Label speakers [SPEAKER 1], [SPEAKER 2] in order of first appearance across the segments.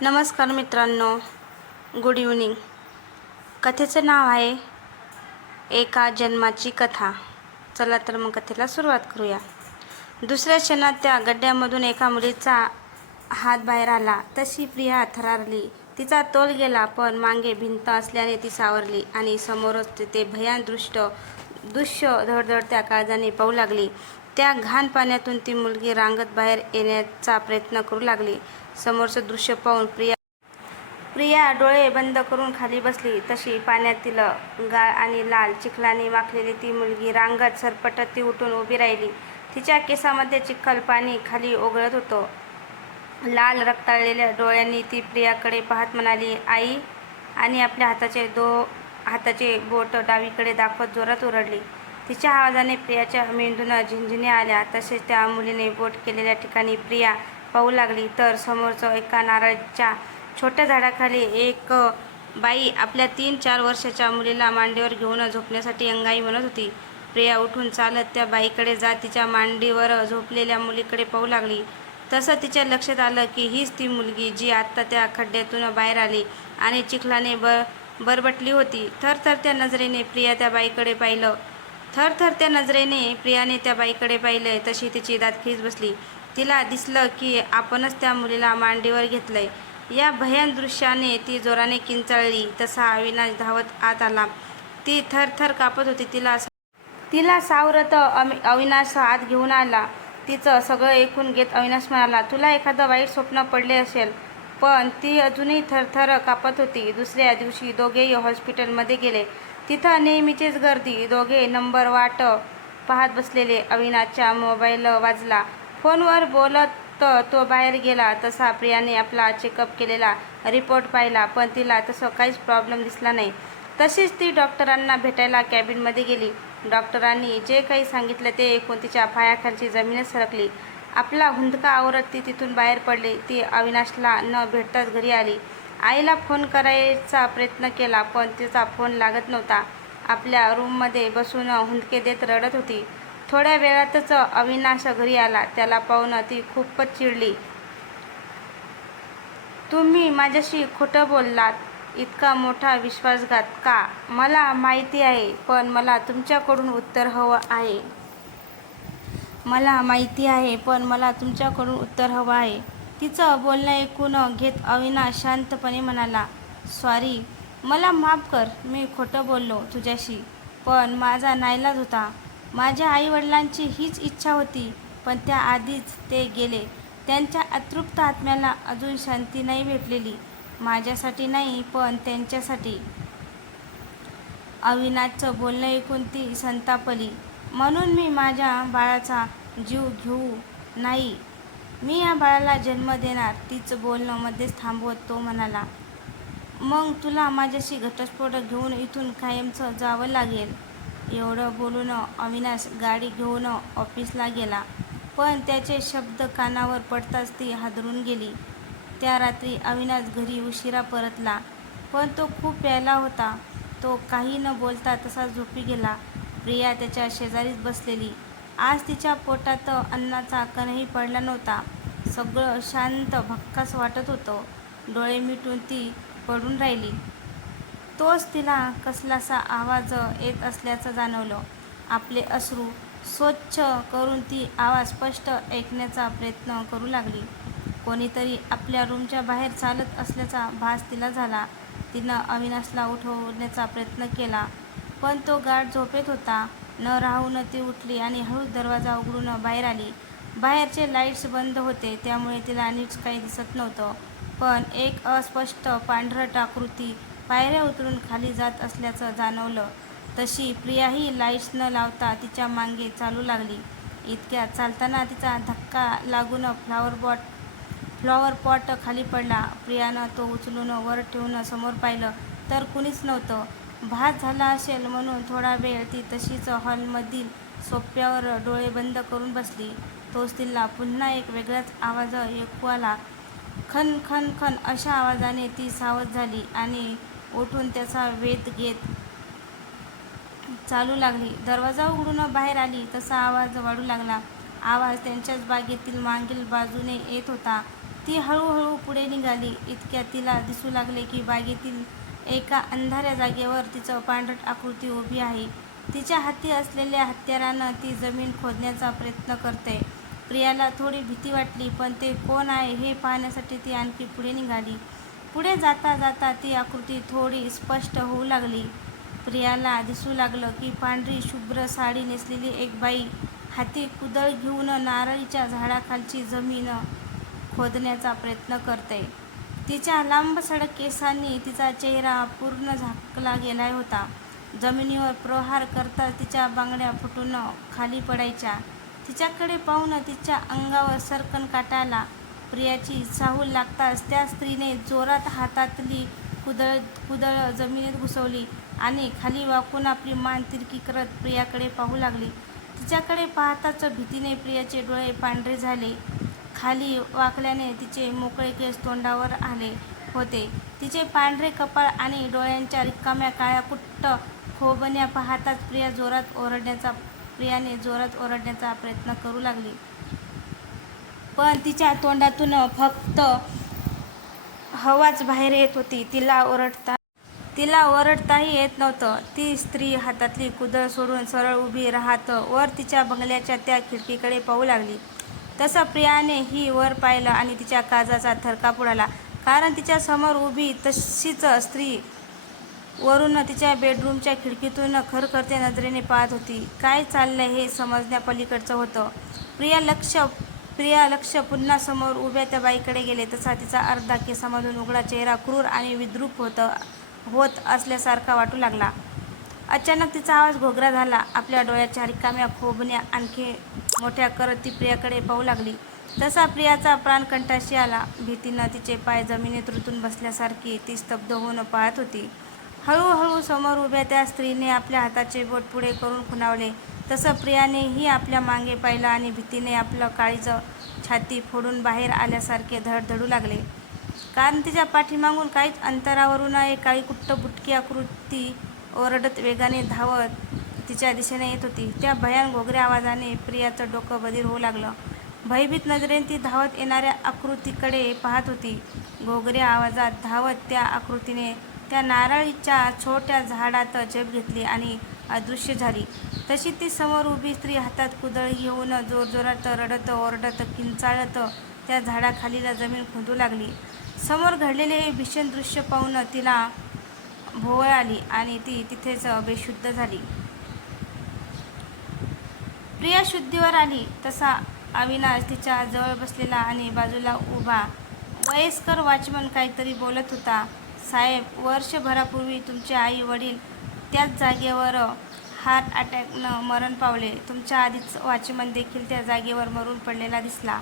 [SPEAKER 1] नमस्कार मित्रांनो good evening कथेचं नाव आहे एका जन्माची कथा. चला तर मग कथेला सुरुवात करूया. दुसऱ्या क्षणात त्या गड्ड्यामधून एका मुलीचा हात बाहेर आला. तशी प्रिया थरारली. तिचा तोल गेला पण मागे भिंत असल्याने ती सावरली आणि समोरच ते भयान दृष्ट दृश्य धडधडत्या काळजाने पाहू लागली. त्या घाण पाण्यातून ती मुलगी रांगत बाहेर येण्याचा प्रयत्न करू लागली. समोरचं दृश्य पाहून प्रिया प्रिया डोळे बंद करून खाली बसली. तशी पाण्यातील गाळ आणि लाल चिखलाने माखलेली ती मुलगी रांगत सरपटत ती उठून उभी राहिली. तिच्या केसामध्ये चिखल पाणी खाली ओघळत होतं. लाल रक्ताळलेल्या डोळ्यांनी ती प्रियाकडे पाहत म्हणाली आई आणि आपल्या हाताचे दो हाताचे बोट डावीकडे दाखवत जोरात ओरडली. तिच्या आवाजाने प्रियाच्या मेंदूनं झिंझिणी आल्या. तसेच त्या मुलीने बोट केलेल्या ठिकाणी प्रिया पाहू लागली. तर समोरचं एका नारळाच्या छोट्या झाडाखाली एक बाई आपल्या तीन चार वर्षाच्या मुलीला मांडीवर घेऊन झोपण्यासाठी अंगाई म्हणत होती. प्रिया उठून चालत त्या बाईकडे जा तिच्या मांडीवर झोपलेल्या मुलीकडे पाहू लागली. तसं तिच्या लक्षात आलं की हीच ती मुलगी जी आत्ता त्या खड्ड्यातून बाहेर आली आणि चिखलाने बर बरबटली होती. थरथर त्या नजरेने प्रिया त्या बाईकडे पाहिलं. थरथरत्या नजरेने प्रियाने त्या बाईकडे पाहिले तशी तिची दात दातखिळीच बसली. तिला दिसलं की आपणच त्या मुलीला मांडीवर घेतलंय. या भयान दृश्याने ती जोराने किंचाळली. तसा अविनाश धावत आत आला. ती थरथर कापत होती. तिला तिला सावरत अमि अविनाश आत घेऊन आला. तिचं सगळं ऐकून घेत अविनाश म्हणाला तुला एखादं वाईट स्वप्न पडले असेल पण ती अजूनही थरथर कापत होती. दुसऱ्या दिवशी दोघेही हॉस्पिटलमध्ये गेले. तिथं नेहमीचीच गर्दी. दोघे नंबर वाट पाहत बसलेले. अविनाशच्या मोबाईल वाजला. फोनवर बोलत तो बाहेर गेला. तसा प्रियाने आपला चेकअप केलेला रिपोर्ट पाहिला पण तिला तसं काहीच प्रॉब्लेम दिसला नाही. तशीच ती डॉक्टरांना भेटायला कॅबिनमध्ये गेली. डॉक्टरांनी जे काही सांगितलं ते ऐकून तिच्या पायाखालची जमीनच सरकली. आपला हुंदका आवरत ती तिथून बाहेर पडली. ती अविनाशला न भेटताच घरी आली. आईला फोन करायचा प्रयत्न केला पण तिचा फोन लागत नव्हता. आपल्या रूममध्ये बसून हुंदके देत रडत होती. थोड्या वेळातच अविनाश घरी आला. त्याला पाहून ती खूपच चिडली. तुम्ही माझ्याशी खोटं बोललात. इतका मोठा विश्वासघात का? मला माहिती आहे पण मला तुमच्याकडून उत्तर हवं आहे. मला माहिती आहे पण मला तुमच्याकडून उत्तर हवं आहे. तिचं बोलणं ऐकून घेत अविनाश शांतपणे म्हणाला सॉरी मला माफ कर मी खोटं बोललो तुझ्याशी. पण माझा नाईलाज होता. माझ्या आईवडिलांची हीच इच्छा होती पण त्याआधीच ते गेले. त्यांच्या अतृप्त आत्म्याला अजून शांती नाही भेटलेली. माझ्यासाठी नाही पण त्यांच्यासाठी. अविनाशचं बोलणं ऐकून ती संतापली. म्हणून मी माझ्या बाळाचा जीव घेऊ नाही. मी या बाळाला जन्म देणार. तिचं बोलणं मध्येच थांबवत तो म्हणाला मग तुला माझ्याशी घटस्फोट घेऊन इथून कायमचं जावं लागेल. एवढं बोलून अविनाश गाडी घेऊन ऑफिसला गेला. पण त्याचे शब्द कानावर पडताच ती हादरून गेली. त्या रात्री अविनाश घरी उशिरा परतला पण तो खूप प्यायला होता. तो काही न बोलता तसा झोपी गेला. प्रिया त्याच्या शेजारीच बसलेली. आज तिच्या पोटात अन्नाचा कणही पडला नव्हता. सगळं शांत भक्कास वाटत होतं. डोळे मिटून ती पडून राहिली. तोच तिला कसलासा आवाज येत असल्याचं जाणवलं. आपले अश्रू स्वच्छ करून ती आवाज स्पष्ट ऐकण्याचा प्रयत्न करू लागली. कोणीतरी आपल्या रूमच्या बाहेर चालत असल्याचा भास तिला झाला. तिनं अविनाशला उठवण्याचा प्रयत्न केला पण तो गाढ झोपेत होता. न राहून ती उठली आणि हळूच दरवाजा उघडून बाहेर आली. बाहेरचे लाईट्स बंद होते त्यामुळे तिला नीट काही दिसत नव्हतं. पण एक अस्पष्ट पांढरट आकृती पायऱ्या उतरून खाली जात असल्याचं जाणवलं. तशी प्रियाही लाईट्स न लावता तिच्यामागे चालू लागली. इतक्यात चालताना तिचा धक्का लागून फ्लॉवर बॉट फ्लॉवर पॉट खाली पडला. प्रियानं तो उचलून वर ठेवून समोर पाहिलं तर कुणीच नव्हतं. भात झाला असेल म्हणून थोडा वेळ ती तशीच हॉलमधील सोप्यावर डोळे बंद करून बसली. तोच तिला पुन्हा एक वेगळाच आवाज ऐकू आला खन खन खन अशा आवाजाने ती सावध झाली आणि उठून त्याचा वेध घेत चालू लागली. दरवाजा उघडून बाहेर आली. तसा आवाज वाढू लागला. आवाज त्यांच्याच बागेतील मागील बाजूने येत होता. ती हळूहळू पुढे निघाली. इतक्या तिला दिसू लागले की बागेतील एका अंधाऱ्या जागेवर तिचं पांढरट आकृती उभी आहे. तिच्या हाती असलेल्या हत्यारानं ती जमीन खोदण्याचा प्रयत्न करते. प्रियाला थोडी भीती वाटली पण ते कोण आहे हे पाहण्यासाठी ती आणखी पुढे निघाली. पुढे जाता जाता ती आकृती थोडी स्पष्ट होऊ लागली. प्रियाला दिसू लागलं की पांढरी शुभ्र साडी नेसलेली एक बाई हाती कुदळ घेऊन नारळीच्या झाडाखालची जमीन खोदण्याचा प्रयत्न करते. तिच्या लांब सडक केसांनी तिचा चेहरा पूर्ण झाकला गेला होता. जमिनीवर प्रहार करता तिच्या बांगड्या फुटून खाली पडायच्या. तिच्याकडे पाहून तिच्या अंगावर सरकन काटाला प्रियाची चाहूल लागताच त्या स्त्रीने जोरात हातातली कुदळ कुदळ जमिनीत घुसवली आणि खाली वाकून आपली मान तिरकी करत प्रियाकडे पाहू लागली. तिच्याकडे पाहताच भीतीने प्रियाचे डोळे पांढरे झाले. खाली वाकल्याने तिचे मोकळे केस तोंडावर आले होते. तिचे पांढरे कपाळ आणि डोळ्यांच्या रिकाम्या काळ्या कुट्ट खोबण्या पाहताच प्रिया जोरात ओरडण्याचा प्रियाने जोरात ओरडण्याचा प्रयत्न करू लागली. पण तिच्या तोंडातून फक्त हवाच बाहेर येत होती. तिला ओरडता तिला ओरडताही येत नव्हतं. ती स्त्री हातातली कुदळ सोडून सरळ उभी राहत वर तिच्या बंगल्याच्या त्या खिडकीकडे पाहू लागली. तसा प्रियाने ही वर पाहिलं आणि तिच्या काजाचा थरकाप उडाला. कारण तिच्या समोर उभी तशीच स्त्री वरून तिच्या बेडरूमच्या खिडकीतून खरखरते नजरेने पाहत होती. काय चाललंय हे समजण्यापलीकडचं होतं. प्रिया लक्ष प्रिया लक्ष पुन्हा समोर उभ्या त्या बाईकडे गेले. तसा तिचा अर्धा केसामधून उघडा चेहरा क्रूर आणि विद्रूप होत होत असल्यासारखा वाटू लागला. अचानक तिचा आवाज घोगरा झाला. आपल्या डोळ्याच्या रिकाम्या खोबण्या आणखी मोठ्या करत ती प्रियाकडे पाहू लागली. तसा प्रियाचा प्राण कंठाशी आला. भीतीनं तिचे पाय जमिनीत रुतून बसल्यासारखी ती स्तब्ध होऊन पाहत होती. हळूहळू समोर उभ्या त्या स्त्रीने आपल्या हाताचे बोट पुढे करून खुणावले. तसं प्रियानेही आपल्या मागे पाहिलं आणि भीतीने आपलं काळीचं छाती फोडून बाहेर आल्यासारखे धडधडू लागले. कारण तिच्या पाठीमागून काहीच अंतरावरून एक काळी कुट्ट बुटकी आकृती ओरडत वेगाने धावत तिच्या दिशेने येत होती. त्या भयान घोगऱ्या आवाजाने प्रियाचं डोकं बधीर होऊ लागलं. भयभीत नजरेने ती धावत येणाऱ्या आकृतीकडे पाहत होती. घोगऱ्या आवाजात धावत त्या आकृतीने त्या नारळीच्या छोट्या झाडात झेप घेतली आणि अदृश्य झाली. तशी ती समोर उभी स्त्री हातात कुदळ घेऊन जोरजोरात रडत ओरडत किंचाळत त्या झाडाखालीला जमीन खोदू लागली. समोर घडलेले हे भीषण दृश्य पाहून तिला भोवळ आली आणि ती तिथेच बेशुद्ध झाली. प्रिया शुद्धीवर आली तसा अविनाश तिच्या जवळ बसलेला आणि बाजूला उभा. वयस्कर वॉचमन काहीतरी बोलत होता साहेब वर्षभरापूर्वी तुमचे आई वडील त्याच जागेवर हार्ट अटॅकनं मरण पावले. तुमच्या आधीच वॉचमन देखील त्या जागेवर मरून पडलेला दिसला.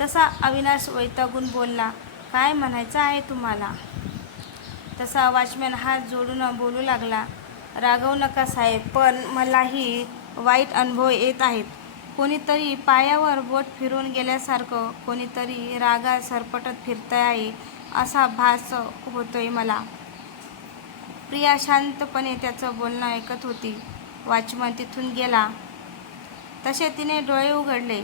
[SPEAKER 1] तसा अविनाश वैतागून बोलला काय म्हणायचं आहे तुम्हाला? तसा वॉचमॅन हात जोडून बोलू लागला रागवू नका साहेब पण मलाही वाईट अनुभव येत आहेत. कोणीतरी पायावर बोट फिरून गेल्यासारखं कोणीतरी रागात सरपटत फिरतंय आहे असा भास होतोय मला. प्रिया शांतपणे त्याचं बोलणं ऐकत होती. वॉचमन तिथून गेला. तसे तिने डोळे उघडले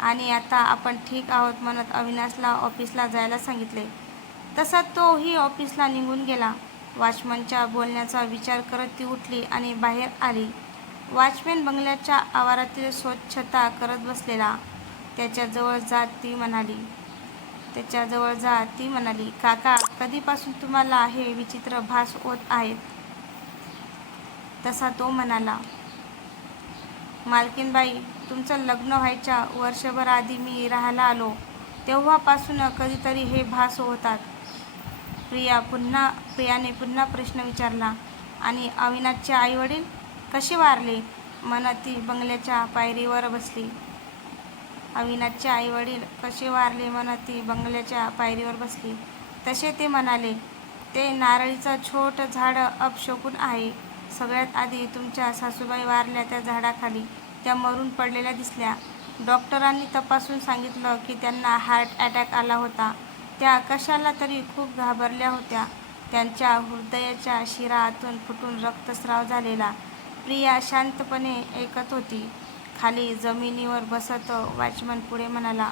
[SPEAKER 1] आणि आता आपण ठीक आहोत म्हणत अविनाशला ऑफिसला जायला सांगितले. तसा तोही ऑफिसला निघून गेला. वॉचमनच्या बोलण्याचा विचार करत ती उठली आणि बाहेर आली. वॉचमॅन बंगल्याच्या आवारातील स्वच्छता करत बसलेला. त्याच्याजवळ जात ती म्हणाली. त्याच्याजवळ जा ती म्हणाली काका कधीपासून तुम्हाला हे विचित्र भास होत आहेत? तसा तो म्हणाला. मालकीनबाई तुमचं लग्न व्हायच्या वर्षभर आधी मी राहायला आलो. तेव्हापासून कधीतरी हे भास होतात. प्रिया पुन्हा प्रियाने पुन्हा प्रश्न विचारला. आणि अविनाशचे आईवडील? कशी वारली? म्हणत ती बंगल्याच्या पायरीवर बसली. अविनाशचे आईवडील कसे वारले म्हणत ती बंगल्याच्या पायरीवर बसली. तसे ते म्हणाले ते नारळीचं छोट झाड अपशोकून आहे. सगळ्यात आधी तुमच्या सासूबाई वारल्या त्या झाडाखाली. त्या मरून पडलेल्या दिसल्या. डॉक्टरांनी तपासून सांगितलं की त्यांना हार्ट अटॅक आला होता. त्या कशाला तरी खूप घाबरल्या होत्या. त्यांच्या हृदयाच्या शिरातून फुटून रक्तस्राव झालेला. प्रिया शांतपणे ऐकत होती. खाली जमिनीवर बसत वॉचमन पुढे म्हणाला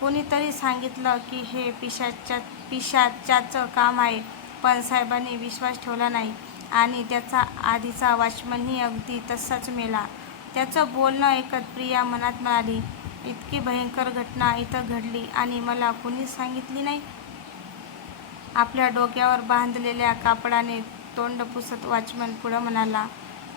[SPEAKER 1] कोणीतरी सांगितलं की हे पिशाच्या पिशाच्याचं काम आहे पण साहेबांनी विश्वास ठेवला नाही आणि त्याचा आधीचा वॉचमनही अगदी तसाच मेला. त्याचं बोलणं ऐकत प्रिया मनात म्हणाली इतकी भयंकर घटना इथं घडली आणि मला कुणीच सांगितली नाही? आपल्या डोक्यावर बांधलेल्या कापडाने तोंड पुसत वॉचमन पुढं म्हणाला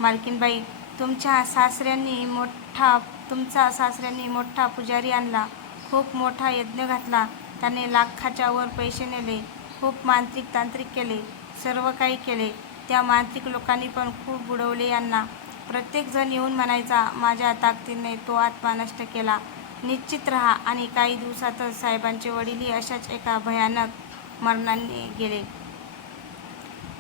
[SPEAKER 1] मालकीनबाई तुमच्या सासऱ्यांनी मोठा तुमचा सासऱ्यांनी मोठा पुजारी आणला. खूप मोठा यज्ञ घातला. त्याने लाखाच्या वर पैसे नेले. खूप मांत्रिक तांत्रिक केले. सर्व काही केले. त्या मांत्रिक लोकांनी पण खूप बुडवले यांना. प्रत्येकजण येऊन म्हणायचा माझ्या ताकदीने तो आत्मा नष्ट केला. निश्चित राहा आणि काही दिवसातच साहेबांचे वडीलही अशाच एका भयानक मरणाने गेले.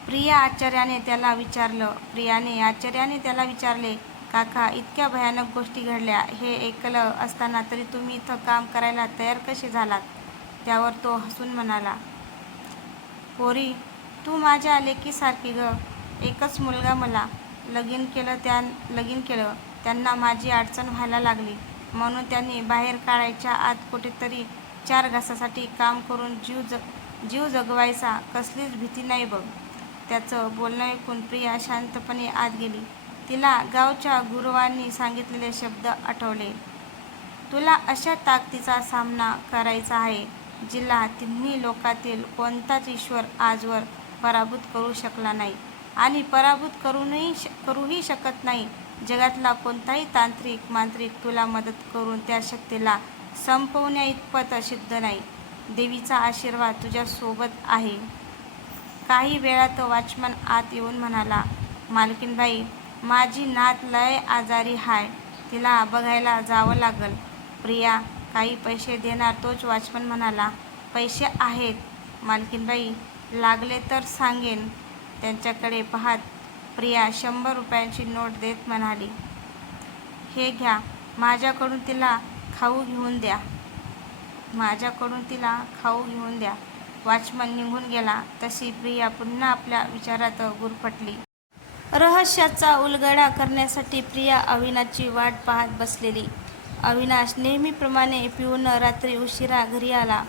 [SPEAKER 1] प्रिया आश्चर्याने त्याला विचारलं प्रियाने आश्चर्याने त्याला विचारले काका इतक्या भयानक गोष्टी घडल्या. हे ऐकलं असताना तरी तुम्ही इथं काम करायला तयार कसे झालात? त्यावर तो हसून म्हणाला पोरी तू माझ्या लेकीसारखी ग. एकच मुलगा मला. लगीन केलं त्या लगीन केलं. त्यांना माझी अडचण व्हायला लागली. म्हणून त्यांनी बाहेर काढायच्या आत कुठेतरी चार घासासाठी काम करून जीव जग जीव जगवायचा कसलीच भीती नाही बघ. त्याचं बोलणं ऐकून प्रिया शांतपणे आत गेली. तिला गावच्या गुरुवांनी सांगितलेले शब्द आठवले. तुला अशा ताकदीचा सामना करायचा आहे जिला तिन्ही लोकातील कोणताच ईश्वर आजवर पराभूत करू शकला नाही आणि पराभूत करूनही श करूही शकत नाही. जगातला कोणताही तांत्रिक मांत्रिक तुला मदत करून त्या शक्तीला संपवण्या इतपत सिद्ध नाही. देवीचा आशीर्वाद तुझ्यासोबत आहे. काही वेळा तो वॉचमन आत येऊन म्हणाला मालकीनबाई माझी नात लय आजारी हाय तिला बघायला जावं लागल. प्रिया काही पैसे देणार तोच वॉचमन म्हणाला पैसे आहेत. मालकीनबाई लागले तर सांगेन. त्यांच्याकडे पाहत प्रिया शंभर रुपयांची नोट देत म्हणाली हे घ्या माझ्याकडून तिला खाऊ घेऊन द्या. माझ्याकडून तिला खाऊ घेऊन द्या. वॉचमन निघून गेला तशी प्रिया पुन्हा आपल्या विचारात गुरफटली. रहस्याचा उलगडा करण्यासाठी प्रिया अविनाशची वाट पाहत बसलेली. अविनाश नेहमीप्रमाणे पिऊन रात्री उशिरा घरी आला.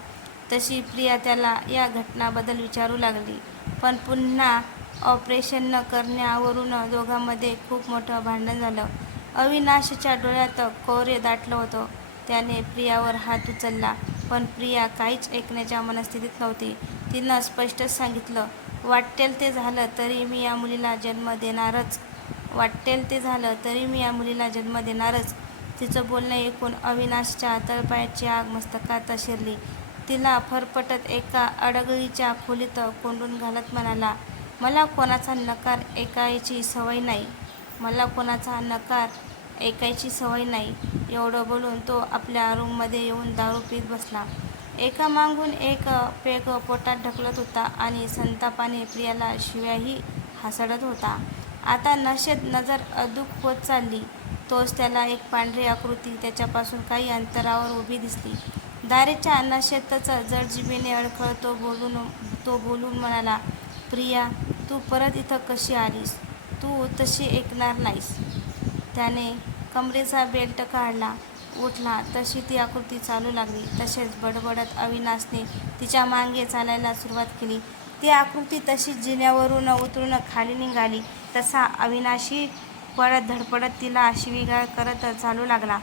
[SPEAKER 1] तशी प्रिया त्याला या घटनाबद्दल विचारू लागली. पण पुन्हा ऑपरेशन न करण्यावरून दोघांमध्ये खूप मोठं भांडण झालं. अविनाशच्या डोळ्यात कोरे दाटलं होतं. त्याने प्रियावर हात उचलला. पण प्रिया काहीच ऐकण्याच्या मनस्थितीत नव्हती. तिनं स्पष्टच सांगितलं वाटेल ते झालं तरी मी या मुलीला जन्म देणारच. वाटेल ते झालं तरी मी या मुलीला जन्म देणारच. तिचं बोलणं ऐकून अविनाशच्या तळपायाची आग मस्तकात शिरली तिला फरफटत एका अडगळीच्या खोलीत कोंडून घालत म्हणाला मला कोणाचा नकार ऐकायची सवय नाही. मला कोणाचा नकार ऐकायची सवय नाही. एवढं बोलून तो आपल्या रूममध्ये येऊन दारू पीत बसला. एका मागून एक पेग पोटात ढकलत होता आणि संतापाने प्रियाला शिव्याही हासडत होता. आता नशेत नजर अदूक होत चालली. तोच त्याला एक पांढरी आकृती त्याच्यापासून काही अंतरावर उभी दिसली. दारेच्या नशेतच जडजिबीने अडखळ तो बोलून तो बोलून म्हणाला प्रिया तू परत इथं कशी आलीस? तू तशी ऐकणार नाहीस. त्याने कमरेचा बेल्ट काढला उठला. तशी ती आकृती चालू लागली. तसेच बडबडत अविनाशने तिच्यामागे चालायला सुरुवात केली. ती आकृती तशीच जिन्यावरून उतरून खाली निघाली. तसा अविनाशी पडत धडपडत तिला शिवीगाळ करत चालू लागला.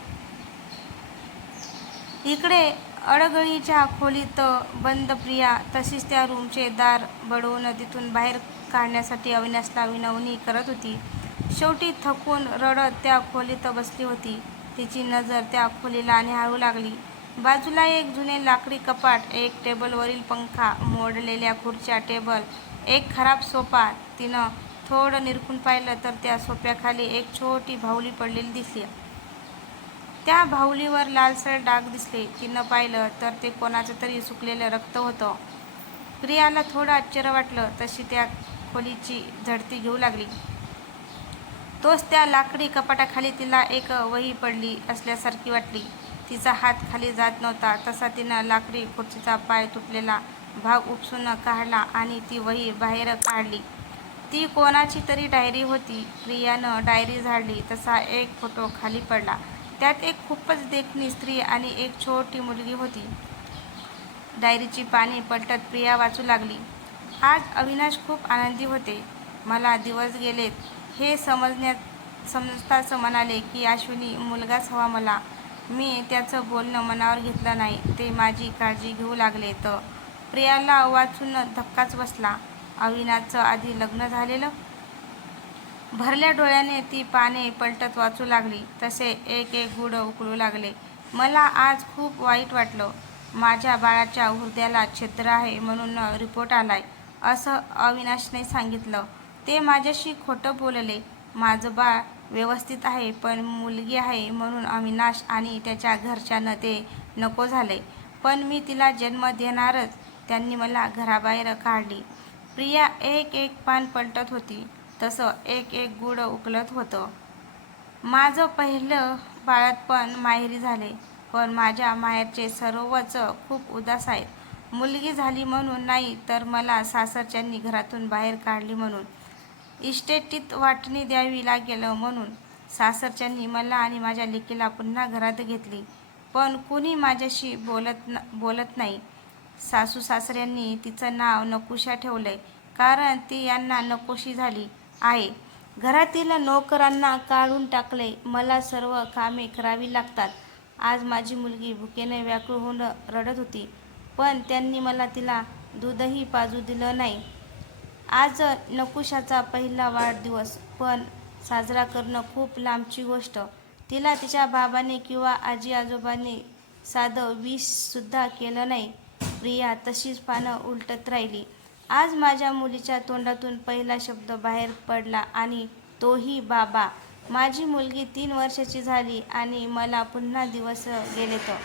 [SPEAKER 1] इकडे अडगळीच्या खोलीत बंद प्रिया तशीच त्या रूमचे दार बडवून तिथून बाहेर काढण्यासाठी अविनाशला विनवणी करत होती. शेवटी थकून रडत त्या खोलीत बसली होती. तिची नजर त्या खोलीला निहाळू लागली. बाजूला एक जुने लाकडी कपाट एक टेबलवरील पंखा मोडलेल्या खुर्च्या टेबल एक खराब सोफा. तिनं थोडं निरखून पाहिलं तर त्या सोप्याखाली एक छोटी भाऊली पडलेली दिसली. त्या भाऊलीवर लालसर डाग दिसले. तिनं पाहिलं तर ते कोणाचं तरी सुकलेलं रक्त होतं. प्रियाला थोडं आश्चर्य वाटलं. तशी त्या खोलीची झडती घेऊ लागली. तोच त्या लाकडी कपाटाखाली तिला एक वही पडली असल्यासारखी वाटली. तिचा हात खाली जात नव्हता तसा तिनं लाकडी खुर्चीचा पाय तुटलेला भाग उपसून काढला आणि ती वही बाहेर काढली. ती कोणाची तरी डायरी होती. प्रियानं डायरी झाडली तसा एक फोटो खाली पडला. त्यात एक खूपच देखणी स्त्री आणि एक छोटी मुलगी होती. डायरीची पाने पलटत प्रिया वाचू लागली. आज अविनाश खूप आनंदी होते. मला दिवस गेलेत. हे समजण्यात समजताच म्हणाले की अश्विनी मुलगाच हवा मला. मी त्याचं बोलणं मनावर घेतलं नाही. ते माझी काळजी घेऊ लागले. तर प्रियाला वाचून धक्काच बसला. अविनाशचं आधी लग्न झालेलं? भरल्या डोळ्याने ती पाने पलटत वाचू लागली. तसे एक एक गुड उकळू लागले. मला आज खूप वाईट वाटलं. माझ्या बाळाच्या हृदयाला छिद्र आहे म्हणून रिपोर्ट आलाय. असं अविनाशने सांगितलं. ते माझ्याशी खोटं बोलले. माझं बाळ व्यवस्थित आहे पण मुलगी आहे म्हणून अविनाश आणि त्याच्या घरच्यांना ते नको झाले. पण मी तिला जन्म देणारच. त्यांनी मला घराबाहेर काढली. प्रिया एक एक पान पलटत होती. तसं एक एक गुड उकलत होतं. माझं पहिलं बाळातपण माहेरी झाले पण माझ्या माहेरचे सर्वच खूप उदास आहेत. मुलगी झाली म्हणून नाही तर मला सासरच्यांनी घरातून बाहेर काढली म्हणून. इस्टेटीत वाटणी द्यावी लागेल म्हणून सासरच्यांनी मला आणि माझ्या लेकीला पुन्हा घरात घेतली. पण कुणी माझ्याशी बोलत न बोलत नाही. सासू सासऱ्यांनी तिचं नाव नकुशा ठेवलंय. कारण ती यांना नकोशी झाली आहे. घरातील नोकरांना काढून टाकले. मला सर्व कामे करावी लागतात. आज माझी मुलगी भुकेने व्याकुळ होऊन रडत होती. पण त्यांनी मला तिला दूधही पाजू दिलं नाही. आज नकुशाचा पहिला वाढदिवस पण साजरा करणं खूप लांबची गोष्ट. तिला तिच्या बाबाने किंवा आजी आजोबांनी साधं विषसुद्धा केलं नाही. प्रिया तशीच पानं उलटत राहिली. आज माझ्या मुलीच्या तोंडातून पहिला शब्द बाहेर पडला आणि तोही बाबा. माझी मुलगी तीन वर्षाची झाली आणि मला पुन्हा दिवस गेले तर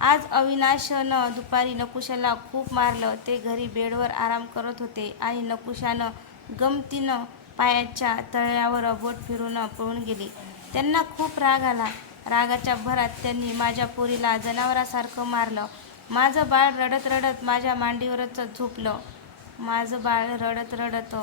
[SPEAKER 1] आज अविनाशनं दुपारी नकुशाला खूप मारलं. ते घरी बेडवर आराम करत होते आणि नकुशानं गमतीनं पायाच्या तळ्यावर बोट फिरून पळून गेली. त्यांना खूप राग आला. रागाच्या भरात त्यांनी माझ्या पोरीला जनावरासारखं मारलं. माझं बाळ रडत रडत माझ्या मांडीवरच झोपलं. माझं बाळ रडत रडत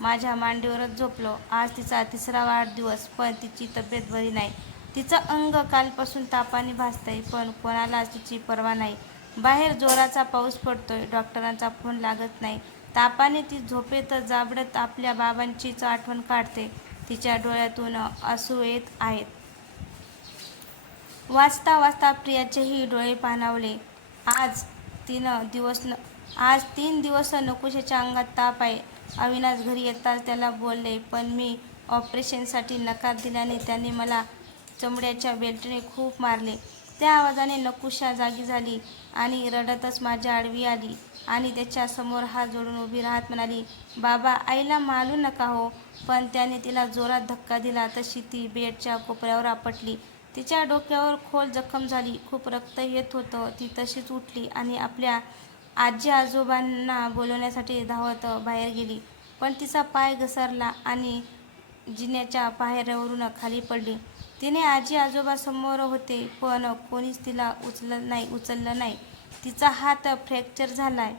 [SPEAKER 1] माझ्या मांडीवरच झोपलं. आज तिचा तिसरा वाढदिवस पण तिची तब्येत बरी नाही. तिचं अंग कालपासून तापाने भासतंय पण कोणालाच तिची पर्वा नाही. बाहेर जोराचा पाऊस पडतोय डॉक्टरांचा फोन लागत नाही. तापाने ती झोपेत जाबडत आपल्या बाबांचीच आठवण काढते. तिच्या डोळ्यातून असू येत आहेत. वाचता वाचता प्रियाचेही डोळे पाणावले. आज तीन दिवस न आज तीन दिवस नकुशाच्या अंगात ताप आहे. अविनाश घरी येताच त्याला बोलले पण मी ऑपरेशनसाठी नकार दिल्याने त्याने मला चमड्याच्या बेल्टने खूप मारले. त्या आवाजाने नकुशा जागी झाली आणि रडतच माझ्या आडवी आली आणि त्याच्यासमोर हात जोडून उभी राहत म्हणाली बाबा आईला मालू नका हो. पण त्याने तिला जोरात धक्का दिला तशी ती बेडच्या कोपऱ्यावर आपटली. तिच्या डोक्यावर खोल जखम झाली खूप रक्त येत होतं. ती तशीच उठली आणि आपल्या आजी आजोबांना बोलवण्यासाठी धावत बाहेर गेली. पण तिचा पाय घसरला आणि जिन्याच्या पायऱ्यावरून खाली पडली. तिने आजी आजोबा समोर होते पण कोणीच तिला उचललं नाही उचललं नाही. तिचा हात फ्रॅक्चर झालाय.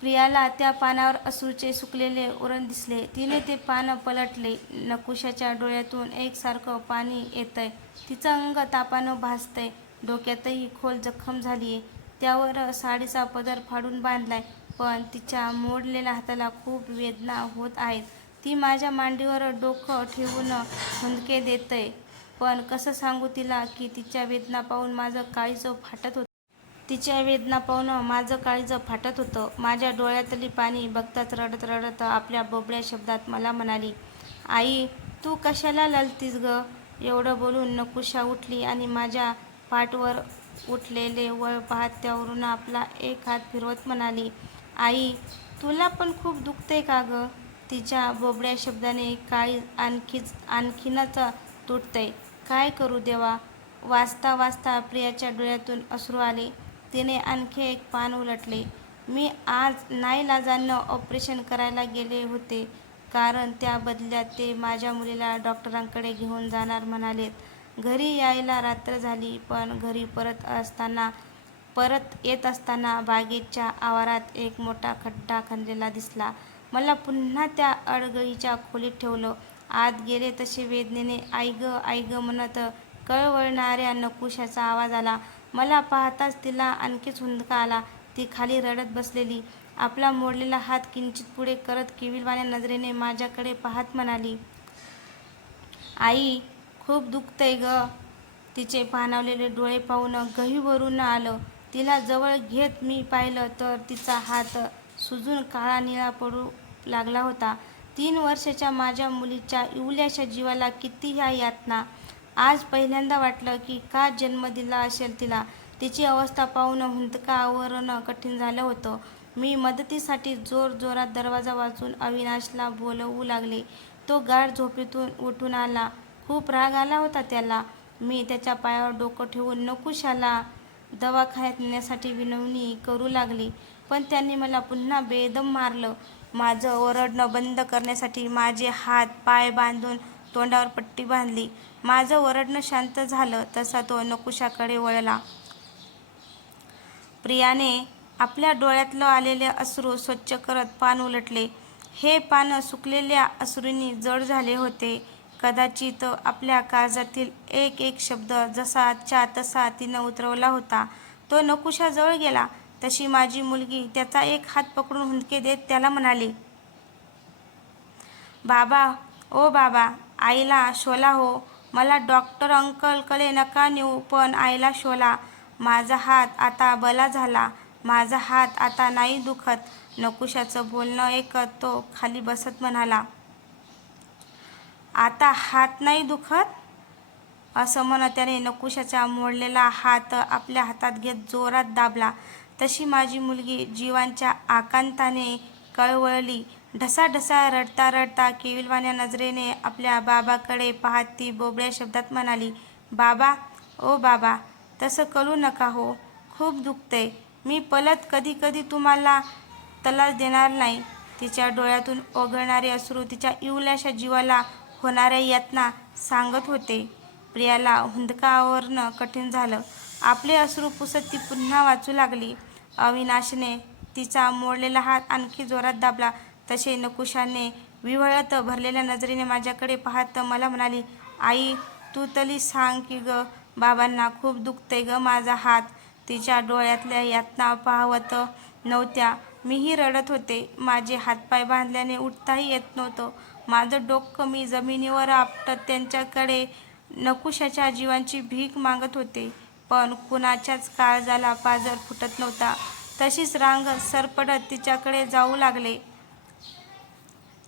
[SPEAKER 1] प्रियाला त्या पानावर असूचे सुकलेले उरण दिसले. तिने ते पान पलटले. नकुशाच्या डोळ्यातून एकसारखं पाणी येतंय. तिचं अंग तापानं भासतंय. डोक्यातही खोल जखम झालीये. त्यावर साडीचा पदर फाडून बांधलाय. पण तिच्या मोडलेल्या हाताला खूप वेदना होत आहेत. ती माझ्या मांडीवर डोकं ठेवून हुंदके देतय. पण कसं सांगू तिला की तिच्या वेदना पाहून माझं काळीज फाटत होतं. तिच्या वेदना पाहून माझं काळीचं फाटत होतं. माझ्या डोळ्यातली पाणी बघताच रडत रडत आपल्या बोबड्या शब्दात मला म्हणाली आई तू कशाला ललतीस ग एवढं बोलून नकुशा उठली आणि माझ्या पाठवर उठलेले वळ पाहत त्यावरून आपला एक हात फिरवत म्हणाली आई तुला पण खूप दुखते का गं? तिच्या बोबड्या शब्दाने काळी आणखीच आणखीनच तुटतंय? काय करू देवा? वाचता वाचता प्रियाच्या डोळ्यातून अश्रू आले. तिने आणखी एक पान उलटले. मी आज नाईलाजानं ऑपरेशन करायला गेले होते कारण त्या बदल्यात ते माझ्या मुलीला डॉक्टरांकडे घेऊन जाणार म्हणालेत. घरी यायला रात्र झाली पण घरी परत असताना परत येत असताना बागेच्या आवारात एक मोठा खड्डा खणलेला दिसला. मला पुन्हा त्या अडगळीच्या खोलीत ठेवलं. आत गेले तसे वेदनेने आई ग आई ग म्हणत कळवळणाऱ्या नकुशाचा आवाज आला. मला पाहताच तिला आणखीच हुंदका आला. ती खाली रडत बसलेली. आपला मोडलेला हात किंचित पुढे करत किविलवाण्या नजरेने माझ्याकडे पाहत म्हणाली आई खूप दुखतंय ग. तिचे पाणावलेले डोळे पाहून गहीवरून आलं. तिला जवळ घेत मी पाहिलं तर तिचा हात सुजून काळा निळा पडू लागला होता. तीन वर्षाच्या माझ्या मुलीच्या इवल्याशा जीवाला किती ह्या यातना आज पहिल्यांदा वाटलं की का जन्म दिला असेल तिला. तिची अवस्था पाहून हुंदका आवरणं कठीण झालं होतं. मी मदतीसाठी जोर जोरात दरवाजा वाचून अविनाशला बोलवू लागले. तो गाढ झोपेतून उठून आला. खूप राग आला होता त्याला. मी त्याच्या पायावर डोकं ठेवून नकुशाला दवाखान्यात नेण्यासाठी विनवणी करू लागली. पण त्यांनी मला पुन्हा बेदम मारलं. माझं ओरडणं बंद करण्यासाठी माझे हात पाय बांधून तोंडावर पट्टी बांधली. माझं ओरडणं शांत झालं तसा तो नकुशाकडे वळला. प्रियाने आपल्या डोळ्यातलं आलेले अश्रू स्वच्छ करत पान उलटले. हे पानं सुकलेल्या अश्रूंनी जड झाले होते. कदाचित आपल्या काळजातील एक एक शब्द जसाच्या तसा तिनं उतरवला होता. तो नकुशाजवळ गेला. तशी माझी मुलगी त्याचा एक हात पकडून हुंदके देत त्याला म्हणाली बाबा ओ बाबा आईला शोला हो. मला डॉक्टर अंकलकडे नका नेऊ पण आईला शोला. माझा हात आता बला झाला. माझा हात आता नाही दुखत. नकुशाचं बोलणं ऐकत तो खाली बसत म्हणाला आता हात नाही दुखत? असं म्हणत त्याने नकुशाचा मोडलेला हात आपल्या हातात घेत जोरात दाबला. तशी माझी मुलगी जीवांच्या आकांताने कळवळली. ढसाढसा रडता रडता केविलवाण्या नजरेने आपल्या बाबाकडे पाहत ती बोबड्या शब्दात म्हणाली बाबा ओ बाबा तसं करू नका हो. खूप दुखतंय. मी पलत कधी कधी तुम्हाला तलाश देणार नाही. तिच्या डोळ्यातून ओघळणारे अश्रू तिच्या इवल्याशा जीवाला होणाऱ्या यातना सांगत होते. प्रियाला हुंदकावरणं कठीण झालं. आपले अश्रू पुसत ती पुन्हा वाचू लागली. अविनाशने तिचा मोडलेला हात आणखी जोरात दाबला. तसे नकुशाने विव्हळत भरलेल्या नजरेने माझ्याकडे पाहत मला म्हणाली आई तू तरी सांग की ग बाबांना खूप दुखते ग माझा हात. तिच्या डोळ्यातल्या यातना पाहवत नव्हत्या. मीही रडत होते. माझे हातपाय बांधल्याने उठताही येत नव्हतं. माझं डोकं मी जमिनीवर आपटत त्यांच्याकडे नकुशाच्या जीवांची भीक मागत होते. पण कुणाच्याच काळजाला पाजर फुटत नव्हता. तशीच रांग सरपडत तिच्याकडे जाऊ लागले.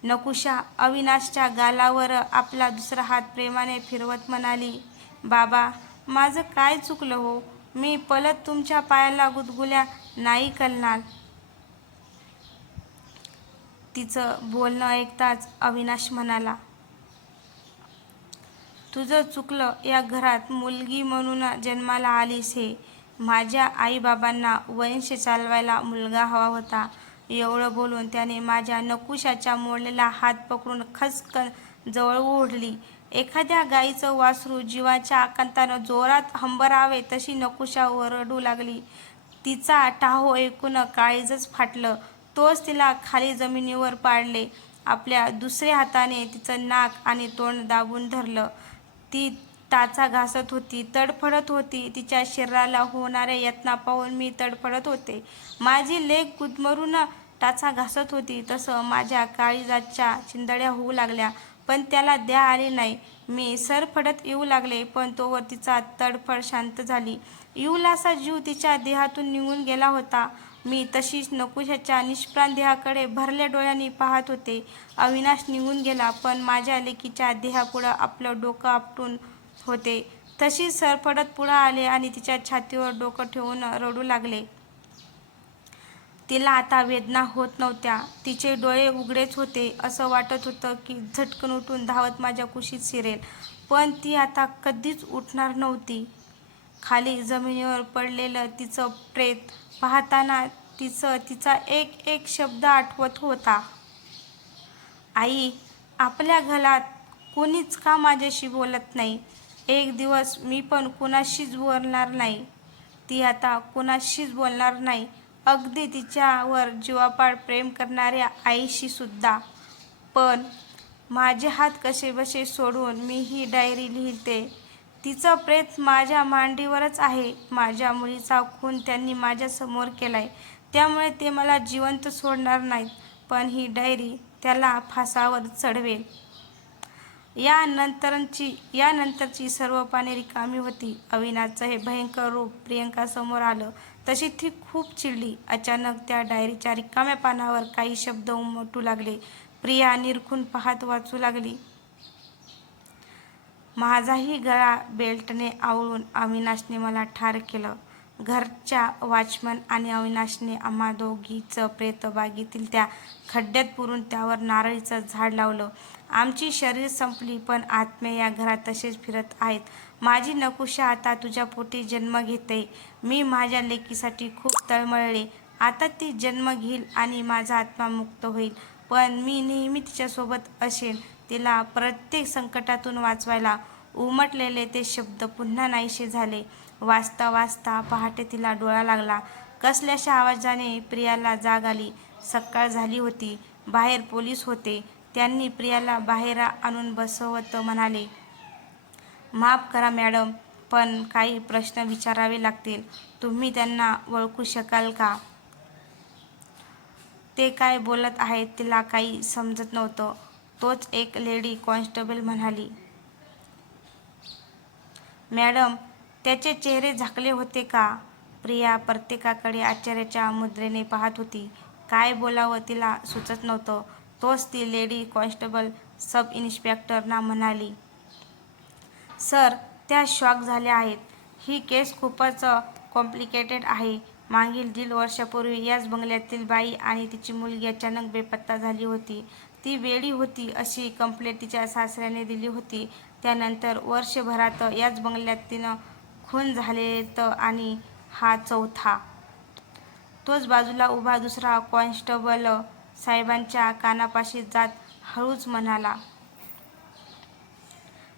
[SPEAKER 1] नकुशा अविनाशच्या गालावर आपला दुसरा हात प्रेमाने फिरवत म्हणाली बाबा माझं काय चुकलं हो? मी पलत तुमच्या पायाला गुदगुल्या नाही कलणार तिचं बोलणं ऐकताच अविनाश म्हणाला तुझं चुकलं या घरात मुलगी म्हणून जन्माला आलीस हे. माझ्या आईबाबांना वंश चालवायला मुलगा हवा होता. एवढं बोलून त्याने माझ्या नकुशाच्या मोडलेला हात पकडून खसकन जवळ ओढली. एखाद्या गाईचं वासरू जीवाच्या आकांतानं जोरात हंबरावे तशी नकुशा ओरडू लागली. तिचा टाहो ऐकून काळीजच फाटलं. तोच तिला खाली जमिनीवर पाडले. आपल्या दुसऱ्या हाताने तिचं नाक आणि तोंड दाबून धरलं. ती टाचा घासत होती तडफडत होती. तिच्या शरीराला होणाऱ्या यत्ना पाहून मी तडफडत होते. माझी लेख गुदमरून टाचा घासत होती. तसं माझ्या काळीजाच्या चिंदड्या होऊ लागल्या पण त्याला द्या आली नाही. मी सरफडत येऊ लागले पण तोवर तिचा तडफड शांत झाली. इवलासा जीव तिच्या देहातून निघून गेला होता. मी तशीच नकुशाच्या निष्प्राण देहाकडे भरल्या डोळ्यांनी पाहत होते. अविनाश निघून गेला पण माझ्या लेकीच्या देहापुढं आपलं डोकं आपटून होते. तशीच सरफडत पुढं आले आणि तिच्या छातीवर डोकं ठेवून रडू लागले. तिला आता वेदना होत नव्हत्या. तिचे डोळे उघडेच होते. असं वाटत होतं की झटकन उठून धावत माझ्या कुशीत शिरेल. पण ती आता कधीच उठणार नव्हती. खाली जमिनीवर पडलेलं तिचं प्रेत पाहताना तिचं तिचा एक एक शब्द आठवत होता. आई आपल्या घरात कोणीच का माझ्याशी बोलत नाही? एक दिवस मी पण कुणाशीच बोलणार नाही. ती आता कुणाशीच बोलणार नाही. अगदी तिच्यावर जीवापाड प्रेम करणाऱ्या आईशी सुद्धा. पण माझे हात कसेबसे सोडून मी ही डायरी लिहिते. तिचं प्रेत माझ्या मांडीवरच आहे. माझ्या मुलीचा खून त्यांनी माझ्यासमोर केलाय. त्यामुळे ते मला जिवंत सोडणार नाहीत पण ही डायरी त्याला फासावर चढवेल. यानंतरची यानंतरची सर्व पाने रिकामी होती. अविनाशचं हे भयंकर रूप प्रियंकासमोर आलं. तशी ती खूप चिडली. अचानक त्या डायरीच्या रिकाम्या पानावर काही शब्द उमटू लागले. प्रिया निरखून पाहत वाचू लागली. माझाही गळा बेल्टने आवळून अविनाशने मला ठार केलं. घरच्या वॉचमन आणि अविनाशने आम्हा दोघीचं प्रेतबागेतील त्या खड्ड्यात पुरून त्यावर नारळीचं झाड लावलं. आमची शरीर संपली पण आत्मे या घरात तसेच फिरत आहेत. माझी नकुशा आता तुझ्या पोटी जन्म घेते. मी माझ्या लेकीसाठी खूप तळमळले. आता ती जन्म घेईल आणि माझा आत्मा मुक्त होईल. पण मी नेहमी तिच्यासोबत असेन. तिला प्रत्येक संकटातून वाचवायला उमटलेले ते शब्द पुन्हा नाहीसे झाले. वाचता वाचता पहाटे तिला डोळा लागला. कसल्याशा आवाजाने प्रियाला जाग आली. सकाळ झाली होती. बाहेर पोलीस होते. त्यांनी प्रियाला बाहेर आणून बसवत म्हणाले माफ करा मॅडम पण काही प्रश्न विचारावे लागतील. तुम्ही त्यांना ओळखू शकाल का? ते काय बोलत आहेत तिला काही समजत नव्हतं. तोच एक लेडी कॉन्स्टेबल म्हणाली. मॅडम त्याचे चेहरे झाकले होते का? प्रिया प्रत्येकाकडे आश्चर्याच्या मुद्रेने पाहत होती. काय बोलावं तिला सुचत नव्हतं. तोच ती लेडी कॉन्स्टेबल सब इन्स्पेक्टरना म्हणाली. सर त्या शॉक झाल्या आहेत. ही केस खूपच कॉम्प्लिकेटेड आहे. मागील दीड वर्षापूर्वी याच बंगल्यातील बाई आणि तिची मुलगी अचानक बेपत्ता झाली होती. ती वेडी होती अशी कंप्लेंट तिच्या सासऱ्याने दिली होती. त्यानंतर वर्षभरात याच बंगल्यात तिनं खून झालेत आणि हा चौथा. तोच बाजूला उभा दुसरा कॉन्स्टेबल साहेबांच्या कानापाशी जात हळूच म्हणाला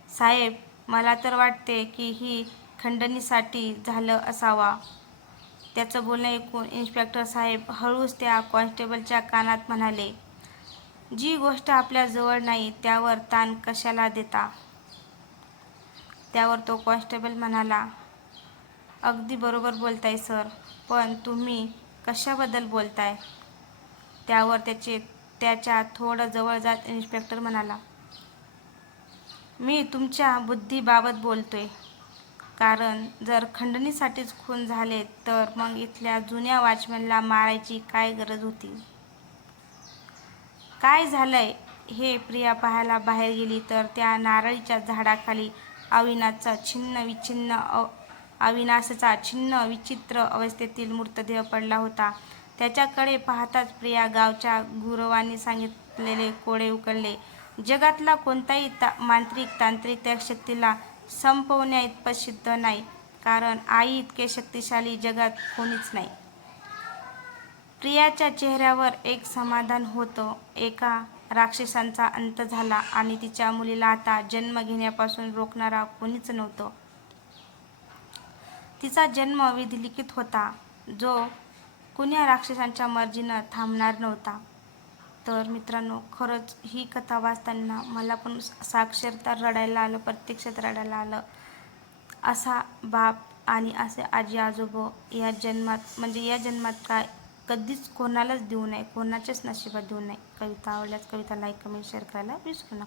[SPEAKER 1] साहेब मला तर वाटते की ही खंडणीसाठी झालं असावा. त्याचं बोलणं ऐकून इन्स्पेक्टर साहेब हळूच त्या कॉन्स्टेबलच्या कानात म्हणाले जी गोष्ट आपल्याजवळ नाही त्यावर ताण कशाला देता? त्यावर तो कॉन्स्टेबल म्हणाला अगदी बरोबर बोलताय सर. पण तुम्ही कशाबद्दल बोलताय? त्यावर त्याचे त्याच्या थोडं जवळ जात इन्स्पेक्टर म्हणाला मी तुमच्या बुद्धीबाबत बोलतोय. कारण जर खंडणीसाठीच खून झाले तर मग इथल्या जुन्या वॉचमॅनला मारायची काय गरज होती? काय झालंय हे प्रिया पाहायला बाहेर गेली तर त्या नारळीच्या झाडाखाली अविनाशचा छिन्न विच्छिन्न अ अविनाशचा छिन्न विचित्र अवस्थेतील मृतदेह पडला होता. त्याच्याकडे पाहताच प्रिया गावच्या गुरवांनी सांगितलेले कोडे उकळले जगातला कोणताही ता मांत्रिक तांत्रिक त्या शक्तीला संपवण्या इतपत सिद्ध नाही. कारण आई इतके शक्तिशाली जगात कोणीच नाही. प्रियाच्या चेहऱ्यावर एक समाधान होतं. एका राक्षसांचा अंत झाला आणि तिच्या मुलीला आता जन्म घेण्यापासून रोखणारा कोणीच नव्हतं. तिचा जन्म विधिलिखित होता. जो कुण्या राक्षसांच्या मर्जीनं थांबणार नव्हता. तर मित्रांनो खरंच ही कथा वाचताना मला पण साक्षरता रडायला आलं प्रत्यक्षात रडायला आलं. असा बाप आणि असे आजी आजोबा या जन्मात म्हणजे या जन्मात काय कधीच कोणालाच देऊ नये कोणाच्याच नशिबात देऊ नये. कविता आवडल्यास कविता लाईक कमेंट शेअर करायला विसरू नका.